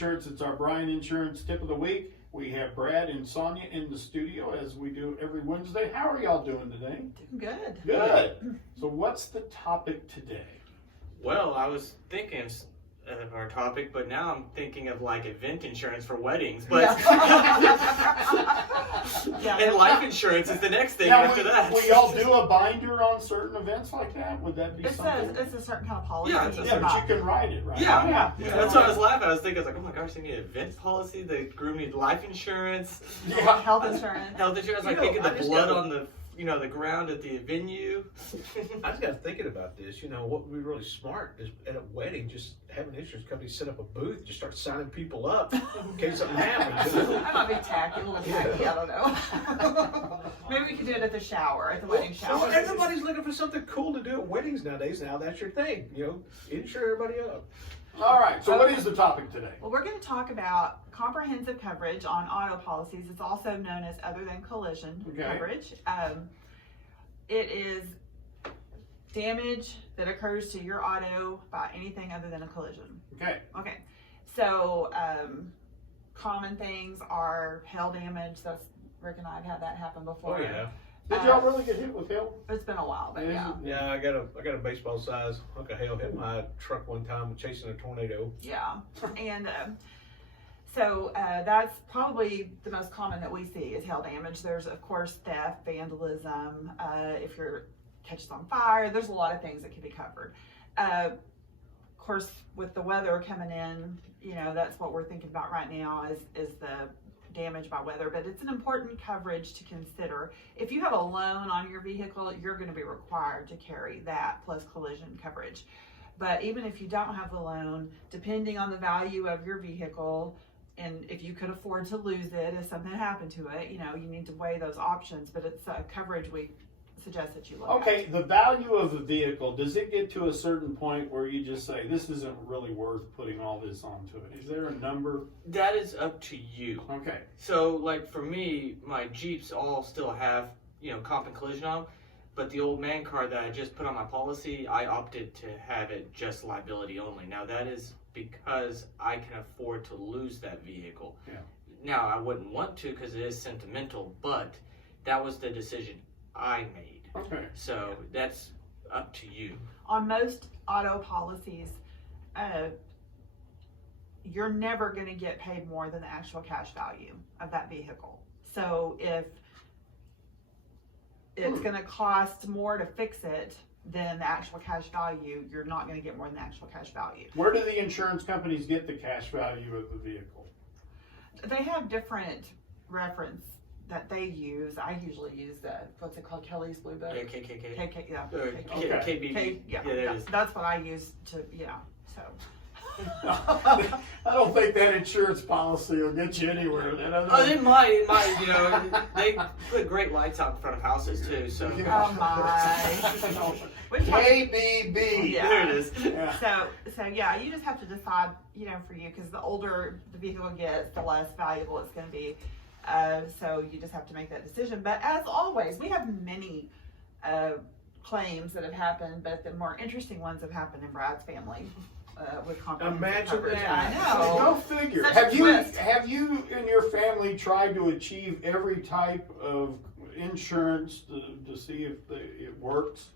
Insurance. It's our Brian Insurance Tip of the Week. We have Brad and Sonia in the studio as we do every Wednesday. How are y'all doing today? Doing good. Good. So what's the topic today? Well, I was thinking of our topic, but now I'm thinking of like event insurance for weddings. But and life insurance is the next thing after that. Will y'all do a binder on certain events like that? Would that be It something? says it's a certain kind of policy. Yeah, but you can write it, right? Yeah. That's what I was laughing. I was thinking, like, oh my gosh, they need an event policy. They grew me life insurance, Health insurance. health insurance. Like thinking the blood on the the ground at the venue. I just got thinking about this. What would be really smart is at a wedding, just have an insurance company set up a booth, just start signing people up in case something happens. That might be tacky, a little tacky, I don't know. Maybe we could do it at the shower, at the wedding shower. Well, everybody's looking for something cool to do at weddings nowadays. Now that's your thing. Insure everybody up. All right. So what is the topic today? Well, we're going to talk about comprehensive coverage on auto policies. It's also known as other than collision coverage. It is damage that occurs to your auto by anything other than a collision. Okay. So common things are hail damage. That's Rick and I have had that happen before. Oh yeah. Did y'all really get hit with hail? It's been a while, but yeah. Yeah, I got a baseball size hunk of hail hit my truck one time chasing a tornado. Yeah, and so that's probably the most common that we see is hail damage. There's of course theft, vandalism. If your catches on fire, there's a lot of things that can be covered. Of course, with the weather coming in, that's what we're thinking about right now is the damage by weather, but it's an important coverage to consider. If you have a loan on your vehicle, you're going to be required to carry that plus collision coverage. But even if you don't have the loan, depending on the value of your vehicle, and if you could afford to lose it if something happened to it, you need to weigh those options, but it's a coverage we suggest that you look at. Okay, the value of the vehicle, does it get to a certain point where you just say, this isn't really worth putting all this onto it? Is there a number? That is up to you. Okay. So, like for me, my Jeeps all still have, comp and collision on, but the old man car that I just put on my policy, I opted to have it just liability only. Now, that is because I can afford to lose that vehicle. Yeah. Now, I wouldn't want to because it is sentimental, but that was the decision I made. Okay. So that's up to you. On most auto policies, you're never going to get paid more than the actual cash value of that vehicle. So if it's going to cost more to fix it than the actual cash value, you're not going to get more than the actual cash value. Where do the insurance companies get the cash value of the vehicle? They have different reference that they use. I usually use what's it called, Kelly's Blue Book. Yeah, KKK. Yeah. KBB. Yeah, there it is. that's what I use to, so. I don't think that insurance policy will get you anywhere. It might, they put great lights out in front of houses too, so. Oh my. KBB. Yeah. There it is. Yeah. So yeah, you just have to decide, for you, because the older the vehicle gets, the less valuable it's going to be. So you just have to make that decision. But as always, we have many claims that have happened, but the more interesting ones have happened in Brad's family with comprehensive coverage. That. I know. Go figure. Such Have you and your family tried to achieve every type of insurance to see if it works?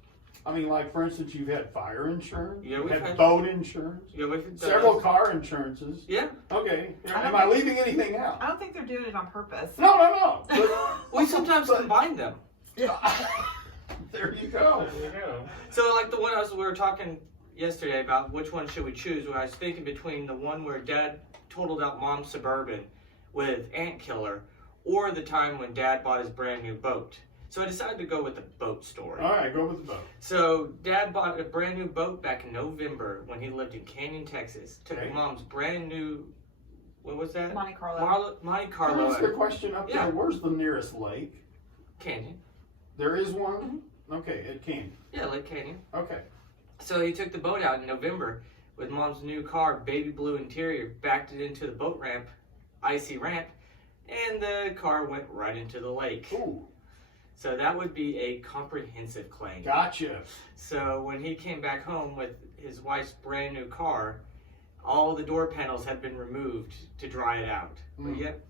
I mean, like for instance, you've had fire insurance, we've had boat insurance, several car insurances. Yeah. Okay. Am I leaving anything out? I don't think they're doing it on purpose. No. We sometimes combine them. Yeah. There you go. So like the one we were talking yesterday about which one should we choose, when I was thinking between the one where Dad totaled out Mom's Suburban with Ant Killer, or the time when Dad bought his brand new boat. So I decided to go with the boat story. All right, go with the boat. So Dad bought a brand new boat back in November when he lived in Canyon, Texas. Took Mom's brand new, what was that? Monte Carlo. Monte Can I Carlo. ask a question up there? Where's the nearest lake? Canyon. There is one? Okay, at Canyon. Yeah, Lake Canyon. Okay. So he took the boat out in November with Mom's new car, baby blue interior, backed it into the boat ramp, icy ramp, and the car went right into the lake. Ooh. So that would be a comprehensive claim. Gotcha. So when he came back home with his wife's brand new car, all the door panels had been removed to dry it out. But Mm. yep.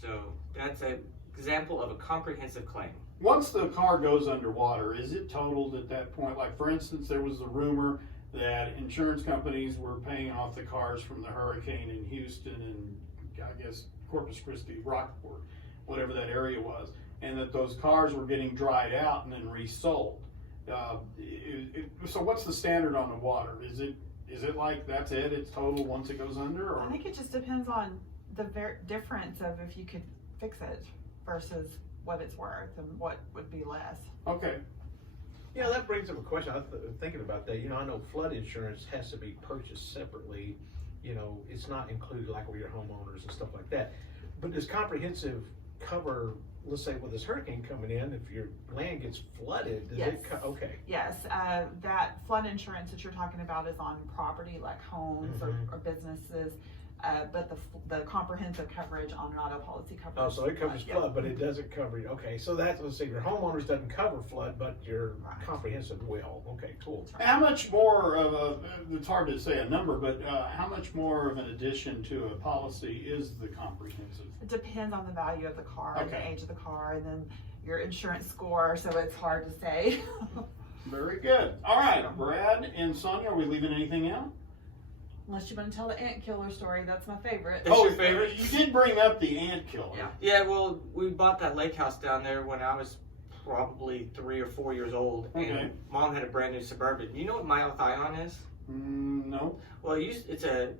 So that's an example of a comprehensive claim. Once the car goes underwater, is it totaled at that point? Like, for instance, there was a rumor that insurance companies were paying off the cars from the hurricane in Houston and I guess Corpus Christi, Rockport, whatever that area was, and that those cars were getting dried out and then resold. So what's the standard on the water? Is it like that's it? It's total once it goes under? Or? I think it just depends on the difference of if you could fix it versus what it's worth and what would be less. Okay. Yeah, that brings up a question. I'm thinking about that. I know flood insurance has to be purchased separately. It's not included like with your homeowners and stuff like that. But does comprehensive cover, let's say with this hurricane coming in, if your land gets flooded, does Yes. it okay. Yes, that flood insurance that you're talking about is on property like homes or businesses, but the comprehensive coverage on an auto policy covers. Oh, so it covers yep. flood, but it doesn't cover, okay, so that's, let's say your homeowners doesn't cover flood, but your Right. comprehensive will. Okay, cool. How much more of it's hard to say a number, but how much more of an addition to a policy is the comprehensive? It depends on the value of the car and the Okay. age of the car and then your insurance score, so it's hard to say. Very good. All right, Brad and Sonia, are we leaving anything out? Unless you want to tell the ant killer story, that's my favorite. That's your favorite? You did bring up the ant killer. Yeah. Yeah, well, we bought that lake house down there when I was probably 3 or 4 years old, Okay. and Mom had a brand new Suburban. You know what myothion is? No. Well, it's a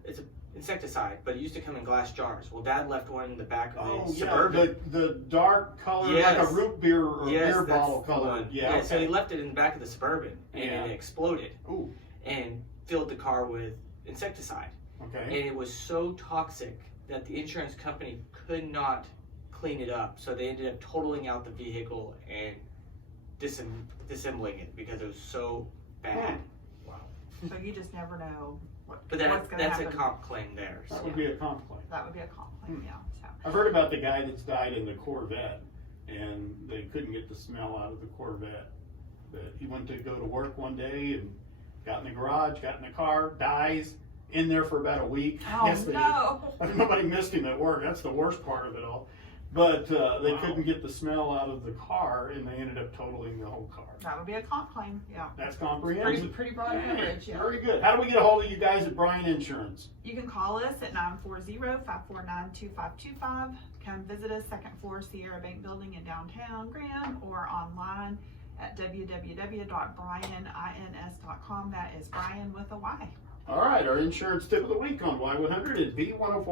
insecticide, but it used to come in glass jars. Well, Dad left one in the back of Oh the yeah, Suburban. the dark color, like Yes. a root beer or Yes, beer that's bottle the color. one. Yeah. So he Okay. left it in the back of the Suburban, and Yeah. it exploded Ooh. and filled the car with insecticide. Okay. And it was so toxic that the insurance company could not clean it up. So they ended up totaling out the vehicle and disassembling it because it was so bad. Wow. So you just never know But what's that's going to happen. a comp claim there. That So. would be a complaint. That would be a complaint, yeah. So. I've heard about the guy that's died in the Corvette, and they couldn't get the smell out of the Corvette. That he went to go to work one day and got in the garage, got in the car, dies in there for about a week. Oh Yes, they- no! Nobody missed him at work. That's the worst part of it all. But they Wow. couldn't get the smell out of the car, and they ended up totaling the whole car. That would be a comp claim, yeah. That's comprehensive. Pretty broad coverage, yeah. Very good. How do we get a hold of you guys at Bryan Insurance? You can call us at 940-549-2525. Come visit us, second floor Sierra Bank Building in downtown Graham, or online at www.brianins.com. That is Brian with a Y. All right, our insurance tip of the week on Y100 is B104.